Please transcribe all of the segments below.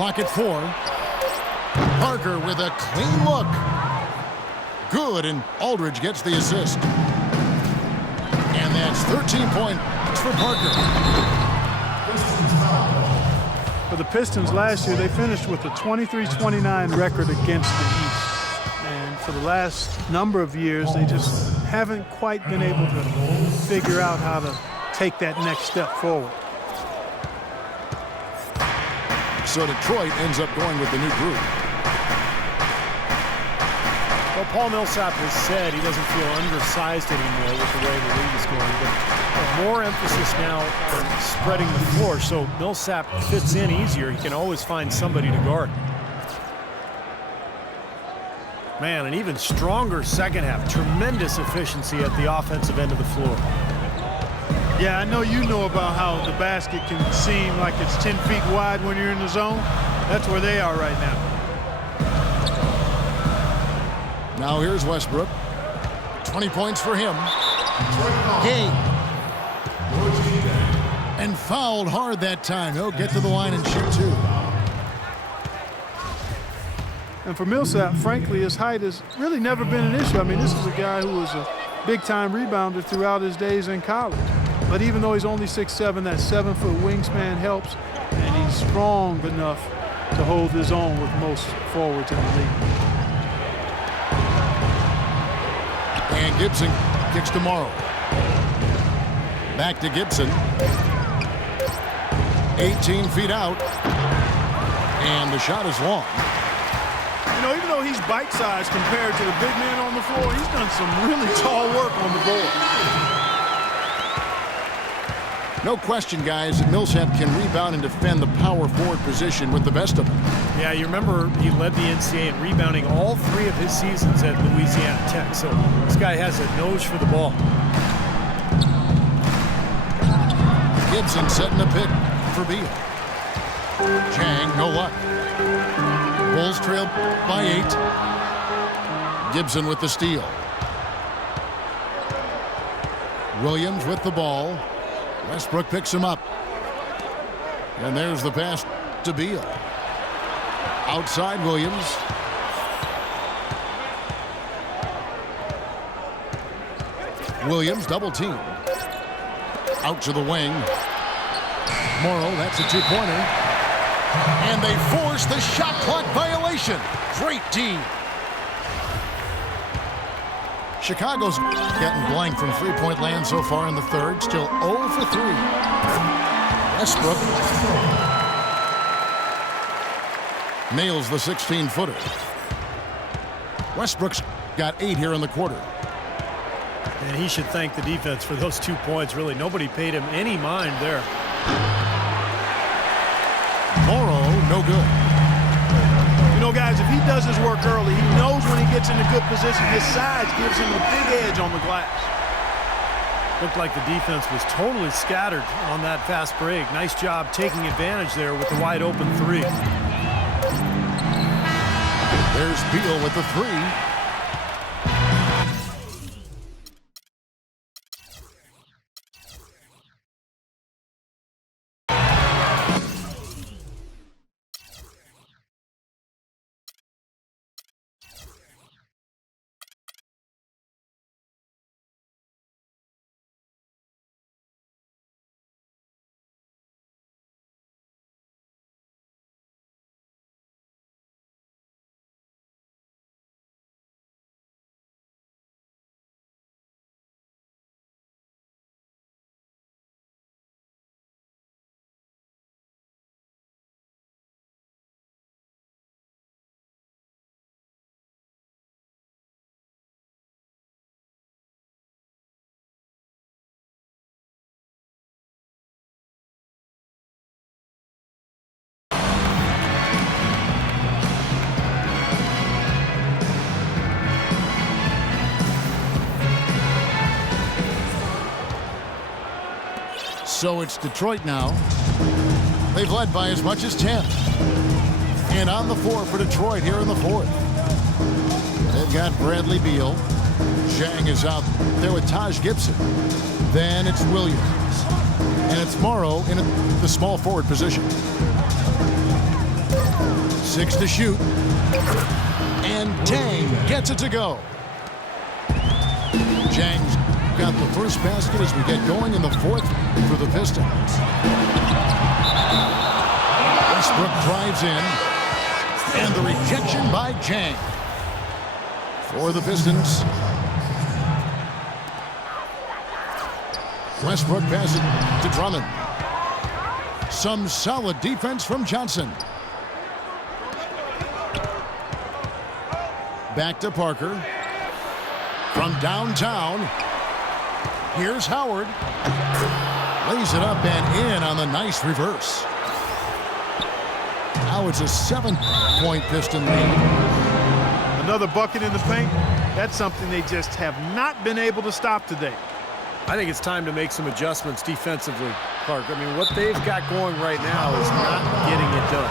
clock at 4. Parker with a clean look. Good, and Aldridge gets the assist. And that's 13 points for Parker. For the Pistons last year, they finished with a 23-29 record against the East. And for the last number of years, they just haven't quite been able to figure out how to take that next step forward. So Detroit ends up going with the new group. Well, Paul Millsap has said he doesn't feel undersized anymore with the way the league is going. But more emphasis now on spreading the floor, so Millsap fits in easier. He can always find somebody to guard. Man, an even stronger second half. Tremendous efficiency at the offensive end of the floor. Yeah, I know you know about how the basket can seem like it's 10 feet wide when you're in the zone. That's where they are right now. Now here's Westbrook. 20 points for him. Game. And fouled hard that time. He'll get to the line and shoot 2. And for Millsap, frankly, his height has really never been an issue. I mean, this is a guy who was a big-time rebounder throughout his days in college. But even though he's only 6'7", that 7-foot wingspan helps, and he's strong enough to hold his own with most forwards in the league. And Gibson kicks to Morrow. Back to Gibson. 18 feet out. And the shot is long. You know, even though he's bite-sized compared to the big man on the floor, he's done some really tall work on the board. No question, guys, Millsap can rebound and defend the power forward position with the best of them. Yeah, you remember he led the NCAA in rebounding all 3 of his seasons at Louisiana Tech. So this guy has a nose for the ball. Gibson setting a pick for Beal. Chang, no luck. Bulls trail by 8. Gibson with the steal. Williams with the ball. Westbrook picks him up. And there's the pass to Beal. Outside Williams. Williams double team. Out to the wing. Morrow, that's a 2-pointer. And they force the shot clock violation. Great D. Chicago's getting blank from three-point land so far in the third. Still 0 for 3. Westbrook nails the 16-footer. Westbrook's got 8 here in the quarter. And he should thank the defense for those 2 points. Really, nobody paid him any mind there. Morrow, no good. You know, guys, if he does his work early, he knows when he gets in a good position, his size gives him a big edge on the glass. Looked like the defense was totally scattered on that fast break. Nice job taking advantage there with the wide open 3. There's Beal with the 3. So it's Detroit now. They've led by as much as 10. And on the floor for Detroit here in the 4th. They've got Bradley Beal. Chang is out there with Taj Gibson. Then it's Williams. And it's Morrow in the small forward position. 6 to shoot. And Tang gets it to go. Chang's got the first basket as we get going in the fourth for the Pistons. Westbrook drives in. And the rejection by Chang. For the Pistons. Westbrook passes it to Drummond. Some solid defense from Johnson. Back to Parker. From downtown. Here's Howard. Lays it up and in on the nice reverse. Now it's a 7-point Piston lead. Another bucket in the paint. That's something they just have not been able to stop today. I think it's time to make some adjustments defensively, Clark. I mean, what they've got going right now is not getting it done.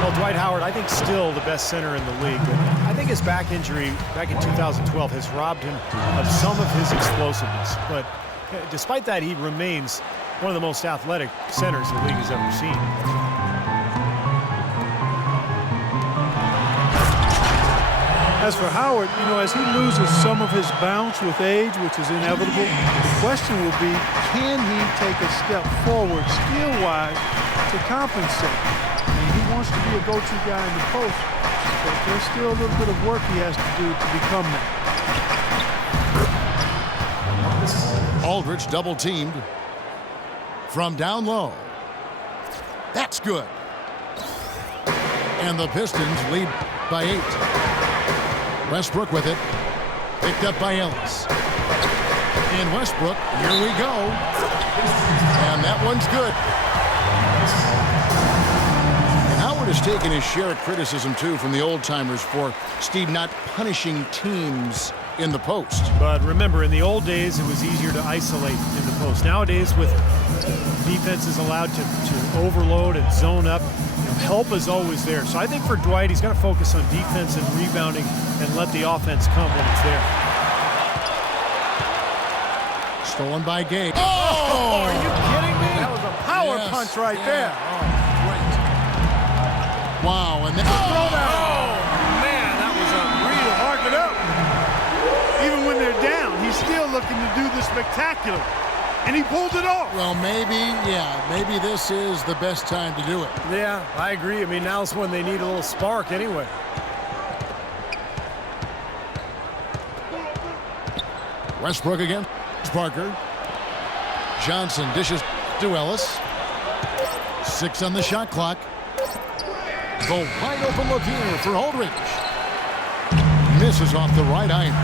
Well, Dwight Howard, I think, still the best center in the league. But I think his back injury back in 2012 has robbed him of some of his explosiveness. But despite that, he remains one of the most athletic centers the league has ever seen. As for Howard, you know, as he loses some of his bounce with age, which is inevitable, the question will be, can he take a step forward skill-wise to compensate? I mean, he wants to be a go-to guy in the post, but there's still a little bit of work he has to do to become that. Aldridge double-teamed. From down low. That's good. And the Pistons lead by 8. Westbrook with it. Picked up by Ellis. And Westbrook, here we go. And that one's good. And Howard has taken his share of criticism, too, from the old-timers for, Steve, not punishing teams in the post. But remember, in the old days, it was easier to isolate in the post. Nowadays, with defenses allowed to overload and zone up, help is always there. So I think for Dwight, he's got to focus on defense and rebounding and let the offense come when it's there. Stolen by Gabe. Oh, are you kidding me? That was a power punch right there. Oh, great. Wow, and then Man, that was a real Mark it up. Even when they're down, he's still looking to do the spectacular. And he pulled it off. well, maybe this is the best time to do it. Yeah, I agree. I mean, now's when they need a little spark anyway. Westbrook again. Parker. Johnson dishes to Ellis. 6 on the shot clock. The wide open look here for Aldridge. Misses off the right iron.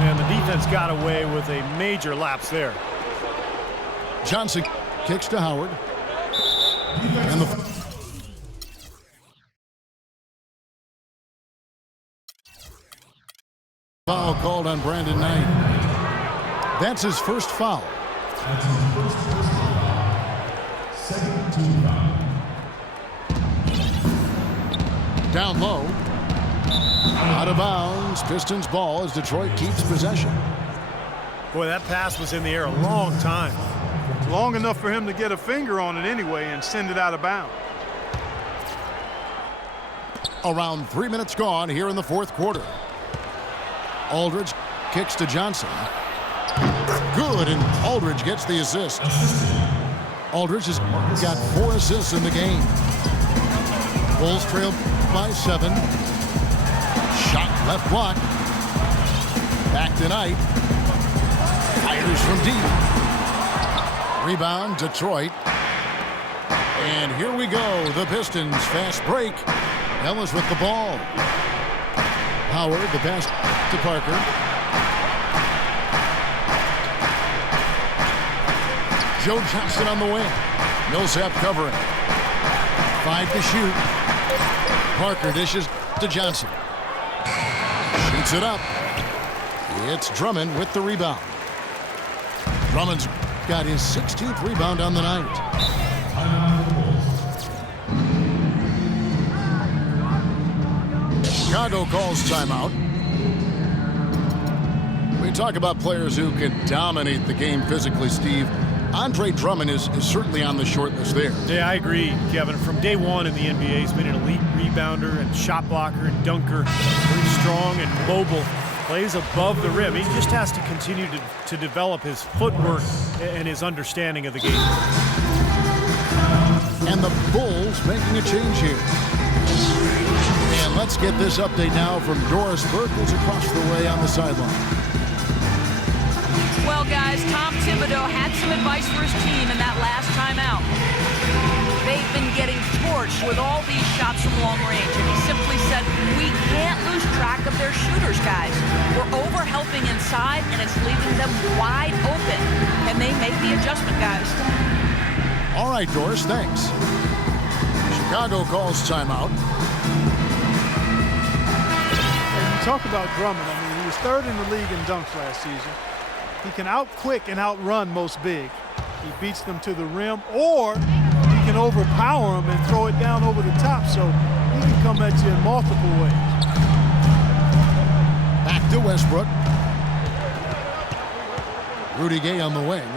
And the defense got away with a major lapse there. Johnson kicks to Howard. And the foul called on Brandon Knight. That's his first foul. Down low. Out of bounds. Pistons ball as Detroit keeps possession. Boy, that pass was in the air a long time. Long enough for him to get a finger on it anyway and send it out of bounds. Around 3 minutes gone here in the fourth quarter. Aldridge kicks to Johnson. Good, and Aldridge gets the assist. Aldridge has got 4 assists in the game. Bulls trail by 7. Shot left block. Back to Knight. Fires from deep. Rebound, Detroit. And here we go. The Pistons fast break. Ellis with the ball. Howard, the pass to Parker. Joe Johnson on the wing. Millsap covering. 5 to shoot. Parker dishes to Johnson. Shoots it up. It's Drummond with the rebound. Drummond's got his 16th rebound on the night. Chicago calls timeout. We talk about players who can dominate the game physically, Steve. Andre Drummond is certainly on the short list there. Yeah, I agree, Kevin. From day one in the NBA, he's been an elite rebounder and shot blocker and dunker. Very strong and mobile. Plays above the rim. He just has to continue to develop his footwork and his understanding of the game. And the Bulls making a change here. And let's get this update now from Doris Burke, who's across the way on the sideline. Well, guys, Tom Thibodeau had some advice for his team in that last timeout. They've been getting torched with all these shots from long range, and he simply said, we can't lose track of their shooters, guys. We're over-helping inside, and it's leaving them wide open. And they make the adjustment, guys. All right, Doris, thanks. Chicago calls timeout. And you talk about Drummond. I mean, he was third in the league in dunks last season. He can out-quick and outrun most big. He beats them to the rim, or he can overpower them and throw it down over the top, so he can come at you in multiple ways. Back to Westbrook. Rudy Gay on the wing.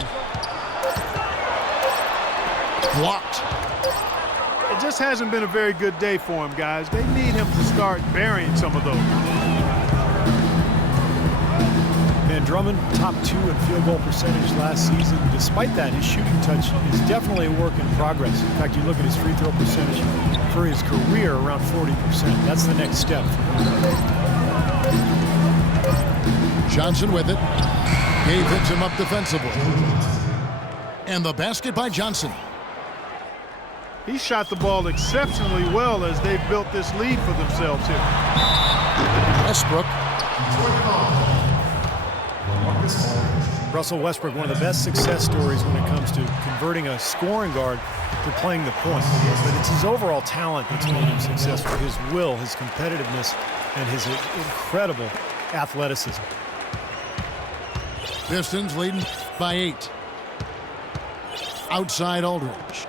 Blocked. It just hasn't been a very good day for him, guys. They need him to start burying some of those. And Drummond, top 2 in field goal percentage last season. Despite that, his shooting touch is definitely a work in progress. In fact, you look at his free throw percentage for his career, around 40%. That's the next step for him. Johnson with it. Gay picks him up defensively. And the basket by Johnson. He shot the ball exceptionally well as they've built this lead for themselves here. Westbrook. Russell Westbrook, one of the best success stories when it comes to converting a scoring guard to playing the point. But it's his overall talent that's made him successful. His will, his competitiveness, and his incredible athleticism. Pistons leading by 8. Outside Aldridge.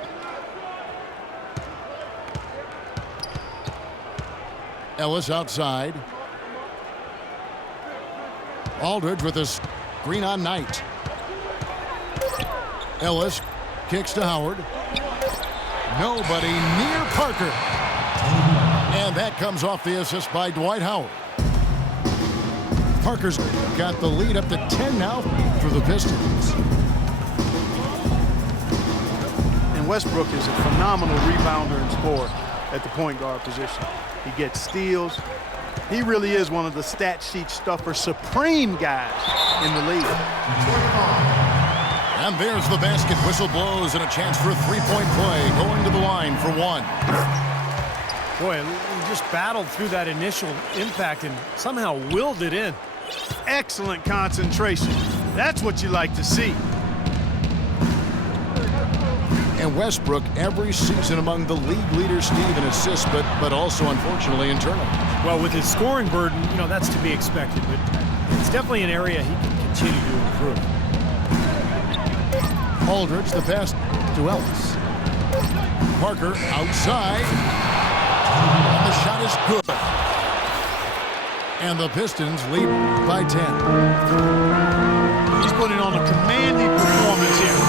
Ellis outside. Aldridge with a screen on Knight. Ellis kicks to Howard. Nobody near Parker. And that comes off the assist by Dwight Howard. Parker's got the lead up to 10 now for the Pistons. And Westbrook is a phenomenal rebounder and scorer at the point guard position. He gets steals. He really is one of the stat sheet stuffer supreme guys in the league. And there's the basket. Whistle blows and a chance for a three-point play. Going to the line for 1. Boy, he just battled through that initial impact and somehow willed it in. Excellent concentration. That's what you like to see. And Westbrook every season among the league leaders, Steve, in assists, but also unfortunately in turnovers. Well, with his scoring burden, you know, that's to be expected, but it's definitely an area he can continue to improve. Aldridge, the pass to Ellis. Parker outside. And the shot is good. And the Pistons lead by 10. He's putting on a commanding performance here.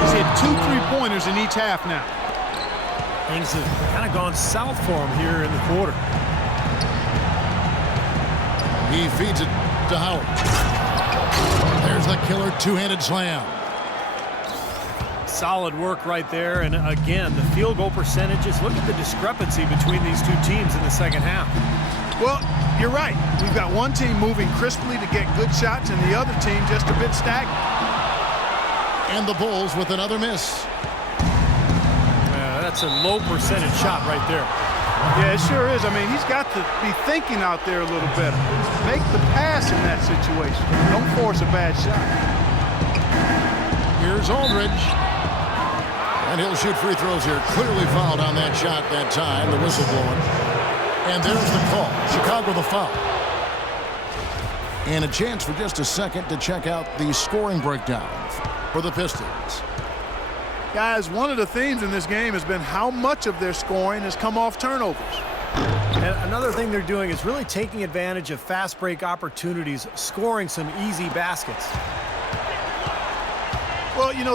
He's hit 2 3-pointers in each half now. Things have kind of gone south for him here in the quarter. He feeds it to Howard. There's the killer two-handed slam. Solid work right there, and again, the field goal percentages. Look at the discrepancy between these two teams in the second half. Well, you're right. We've got one team moving crisply to get good shots, and the other team just a bit stagnant. And the Bulls with another miss. That's a low percentage shot right there. Yeah, it sure is. I mean, he's got to be thinking out there a little better. Make the pass in that situation. Don't force a bad shot. Here's Aldridge. And he'll shoot free throws here. Clearly fouled on that shot that time. The whistle blowing. And there's the call. Chicago the foul. And a chance for just a second to check out the scoring breakdown for the Pistons. Guys, one of the themes in this game has been how much of their scoring has come off turnovers. And another thing they're doing is really taking advantage of fast break opportunities, scoring some easy baskets. Well, you know,